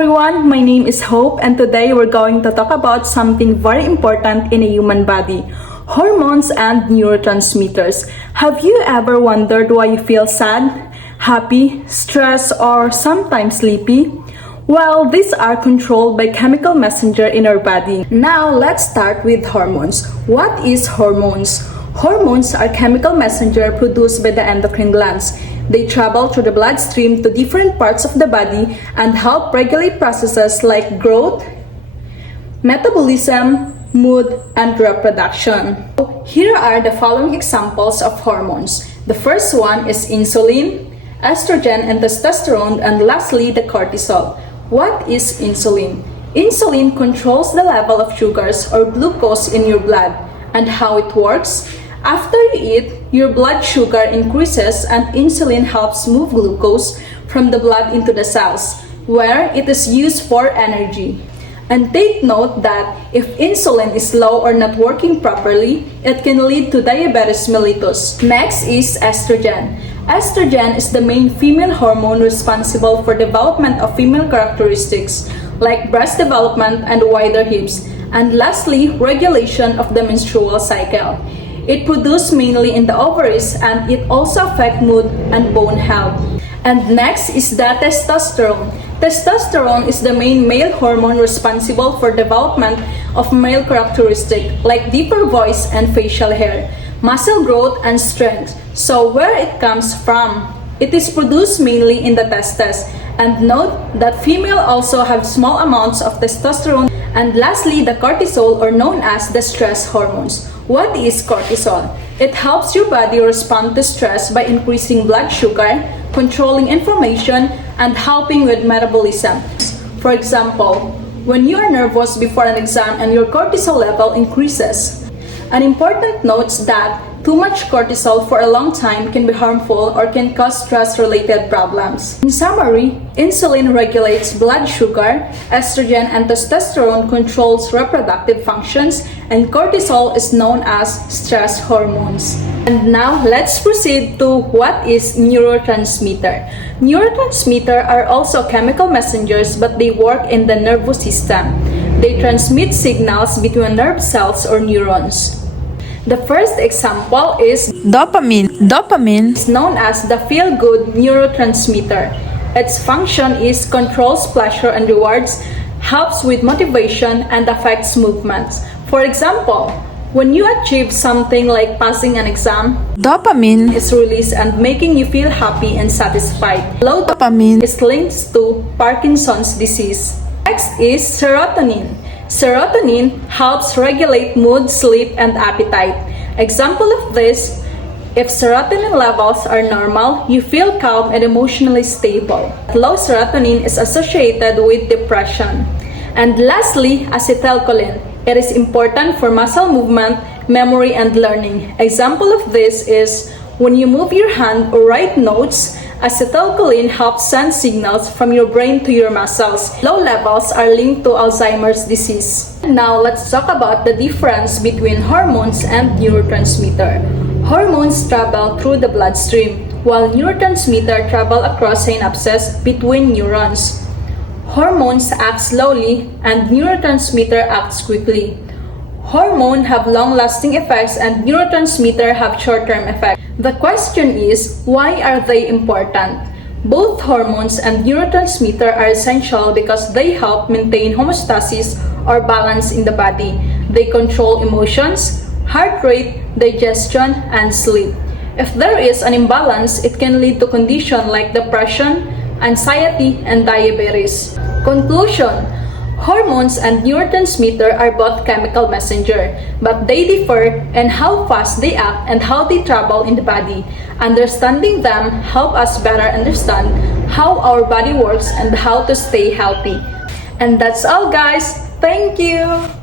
everyone, my name is Hope and today we're going to talk about something very important in a human body, hormones and neurotransmitters. Have you ever wondered why you feel sad, happy, stressed, or sometimes sleepy? Well, these are controlled by chemical messenger in our body. Now, let's start with hormones. What is hormones? Hormones are chemical messenger produced by the endocrine glands. They travel through the bloodstream to different parts of the body and help regulate processes like growth, metabolism, mood, and reproduction. Here are the following examples of hormones. The first one is insulin, estrogen and testosterone, and lastly, the cortisol. What is insulin? Insulin controls the level of sugars or glucose in your blood. And how it works? After you eat, your blood sugar increases and insulin helps move glucose from the blood into the cells, where it is used for energy. And take note that if insulin is low or not working properly, it can lead to diabetes mellitus. Next is estrogen. Estrogen is the main female hormone responsible for development of female characteristics like breast development and wider hips. And lastly, regulation of the menstrual cycle. It produced mainly in the ovaries and it also affects mood and bone health. And next is the testosterone. Testosterone is the main male hormone responsible for development of male characteristics like deeper voice and facial hair, muscle growth and strength. So where it comes from? It is produced mainly in the testes. And note that female also have small amounts of testosterone. And lastly, the cortisol, or known as the stress hormones. What is cortisol? It helps your body respond to stress by increasing blood sugar, controlling inflammation, and helping with metabolism. For example, when you are nervous before an exam and your cortisol level increases. An important note is that too much cortisol for a long time can be harmful or can cause stress-related problems. In summary, insulin regulates blood sugar, estrogen and testosterone controls reproductive functions, and cortisol is known as stress hormones. And now, let's proceed to what is neurotransmitter. Neurotransmitters are also chemical messengers but they work in the nervous system. They transmit signals between nerve cells or neurons. The first example is dopamine. Dopamine is known as the feel-good neurotransmitter. Its function is controls pleasure and rewards, helps with motivation, and affects movements. For example, when you achieve something like passing an exam, dopamine is released and making you feel happy and satisfied. Low dopamine is linked to Parkinson's disease. Next is serotonin. Serotonin helps regulate mood, sleep, and appetite. Example of this, if serotonin levels are normal, you feel calm and emotionally stable. Low serotonin is associated with depression. And lastly, acetylcholine. It is important for muscle movement, memory, and learning. Example of this is when you move your hand or write notes, acetylcholine helps send signals from your brain to your muscles. Low levels are linked to Alzheimer's disease. Now, let's talk about the difference between hormones and neurotransmitter. Hormones travel through the bloodstream, while neurotransmitter travel across synapses between neurons. Hormones act slowly and neurotransmitter acts quickly. Hormones have long-lasting effects and neurotransmitter have short-term effects. The question is, why are they important? Both hormones and neurotransmitter are essential because they help maintain homeostasis or balance in the body. They control emotions, heart rate, digestion, and sleep. If there is an imbalance, it can lead to conditions like depression, anxiety, and diabetes. Conclusion: hormones and neurotransmitter are both chemical messenger, but they differ in how fast they act and how they travel in the body. Understanding them help us better understand how our body works and how to stay healthy. And that's all, guys. Thank you!